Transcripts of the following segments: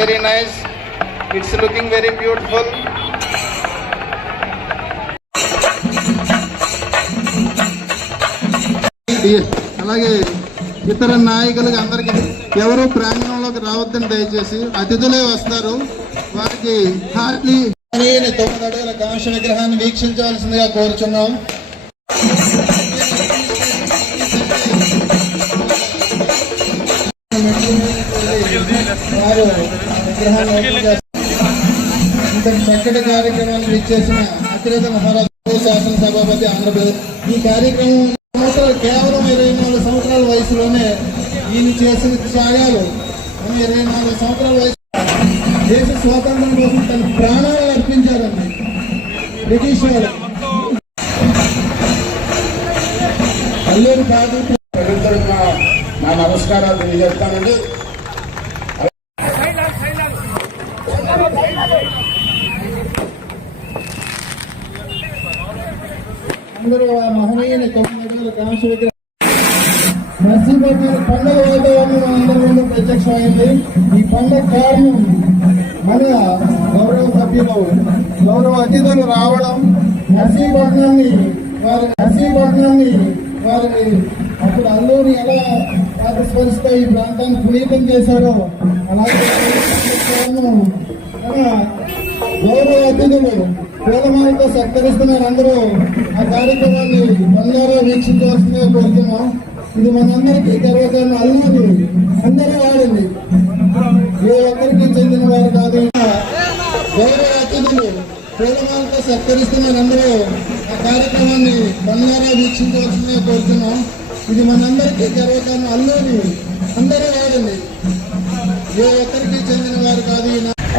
very nice. It's looking very beautiful. అలాగే ఇతర నాయకులకి అందరికి ఎవరు ప్రాంగణంలోకి రావద్దని దయచేసి అతిథులే వస్తారు వారికి హార్ట్లీ తొమ్మిది అడుగుల కాంక్ష విగ్రహాన్ని వీక్షించవలసిందిగా కోరుచున్నాం వారు విగ్రహాన్ని ఇంతటి చక్కటి కార్యక్రమాన్ని ఇచ్చేసిన అతిరేత మహారాజు శాసనసభాపతి ఆంధ్రప్రదేశ్ ఈ కార్యక్రమం సంవత్సరాలు కేవలం ఇరవై నాలుగు సంవత్సరాల వయసులోనే ఈయన చేసిన త్యాగాలు ఇరవై నాలుగు సంవత్సరాల వయసు దేశ స్వాతంత్రం కోసం తన ప్రాణాలు అర్పించారండి బ్రిటిష్ వాళ్ళు అల్లూరు కాదు నా నమస్కారాలు తెలియజేస్తానండి అందరూ ఆ మహనీయుని తొమ్మిది కాంక్ష విగ్రహం. పండుగ వాతావరణం అందరి ముందు ప్రత్యక్షమైంది. ఈ పండుగ కారణం మన గౌరవ సభ్యులు గౌరవ అతిథులు రావడం నర్సీపట్నాన్ని వారి నర్సీపట్నాన్ని వారిని అప్పుడు అల్లూరి ఎలా పాదస్పరిస్తూ ఈ ప్రాంతాన్ని పునీతం చేశారో అలాగే గౌరవ అతిథులు పూలమాలతో సత్కరిస్తున్నారు అందరూ ఆ కార్యక్రమాన్ని అందరూ వీక్షించవలసిందే కోరుతున్నాం ఇది మనందరికీ గర్వకారణం అల్లాది అందరూ వాడండి ఏ ఒక్కరికి చెందిన వారు కాదు గౌరవ అతిథులు పూలమాలతో సత్కరిస్తున్నారు అందరూ ఆ కార్యక్రమాన్ని కన్నారా వీక్షించవలసిందే కోరుతున్నాం ఇది మనందరికీ గర్వకారణం అల్లాది అందరూ వాడండి ఏ ఒక్కరికి చెందిన వారు కాదు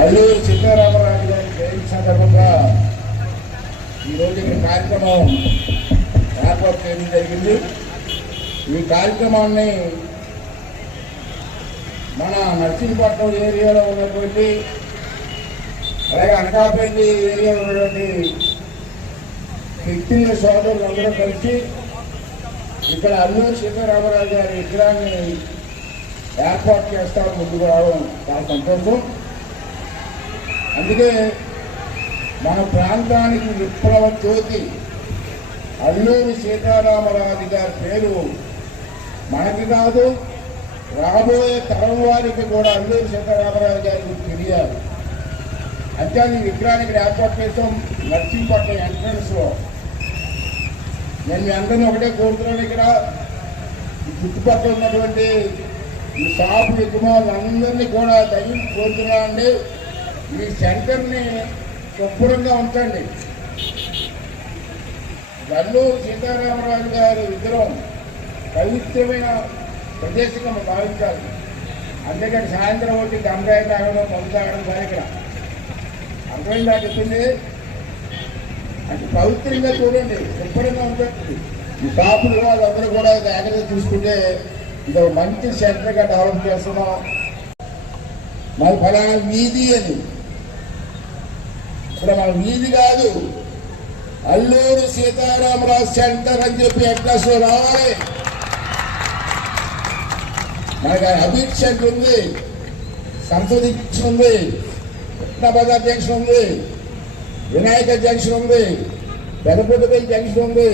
అల్లూరు అల్లూరి గారి జయంతి సందర్భంగా ఈరోజు ఈ కార్యక్రమం ఏర్పాటు చేయడం జరిగింది. ఈ కార్యక్రమాన్ని మన నర్సింగపట్నం ఏరియాలో ఉన్నటువంటి అలాగే అనకాపల్లి ఏరియాలో ఉన్నటువంటి కిట్టిన సోదరులు అందరూ కలిసి ఇక్కడ అల్లూరు సీతారామరాజు గారి విగ్రహాన్ని ఏర్పాటు చేస్తారు ముందుకు రావడం చాలా సంతోషం. అందుకే మన ప్రాంతానికి విప్లవ జ్యోతి అల్లూరి సీతారామరాజు గారి పేరు మనకి కాదు రాబోయే తరం వారికి కూడా అల్లూరి సీతారామరాజు గారికి తెలియాలి. అంటే ఈ విగ్రహాన్ని ఏర్పాటు చేసాం నర్సింపట్నం ఎంట్రన్స్లో. నేను మీ అందరినీ ఒకటే కోరుతున్నాను ఇక్కడ. చుట్టుపక్కల ఉన్నటువంటి ఈ షాపు యజమానులు అందరినీ కూడా దయచేసి కోరుతున్నానండి ఈ సెంటర్ని శుభ్రంగా ఉంచండి. గల్లు సీతారామరాజు గారి విగ్రహం పవిత్రమైన ప్రదేశంగా మనం భావించాలి. అందుకని సాయంత్రం ఒకటి గంగాయ తాగడం మందు తాగడం కాదు ఇక్కడ. అర్థమైందా చెప్పింది? అంటే పవిత్రంగా చూడండి శుభ్రంగా ఉంటుంది ఈ షాపులు వాళ్ళందరూ కూడా జాగ్రత్త చూసుకుంటే ఇది ఒక మంచి సెంటర్గా డెవలప్ చేస్తున్నాం. మన ఫలానా వీధి అని. ఇక్కడ మన వీధి కాదు అల్లూరు సీతారామరాజు సెంటర్ అని చెప్పి అడ్రస్ రావాలి. మనకి అభిత్ సెంటర్ ఉంది సంసద్ ఉంది కృష్ణబజార్ జంక్షన్ ఉంది వినాయక జంక్షన్ ఉంది పెదపొట్టుపల్లి జంక్షన్ ఉంది.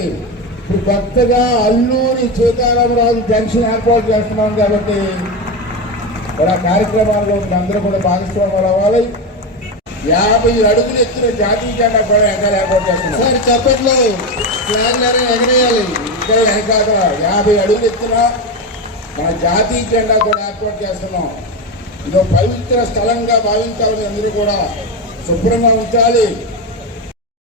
ఇప్పుడు కొత్తగా అల్లూరి సీతారామరాజు జంక్షన్ ఏర్పాటు చేస్తున్నాం కాబట్టి మరి ఆ కార్యక్రమాల్లో అందరూ కూడా భాగస్వాములు అవ్వాలి. యాభై అడుగులు ఎత్తున జాతీయ జెండా కూడా ఎక్కడ ఏర్పాటు చేస్తున్నాం. సార్ చప్పట్లో ఎగరేయాలి. ఇంకా వెనకాల యాభై అడుగులు ఎత్తున మన జాతీయ జెండా కూడా ఏర్పాటు చేస్తున్నాం. ఇదో పవిత్ర స్థలంగా భావించాలని అందరూ కూడా శుభ్రంగా ఉంచాలి.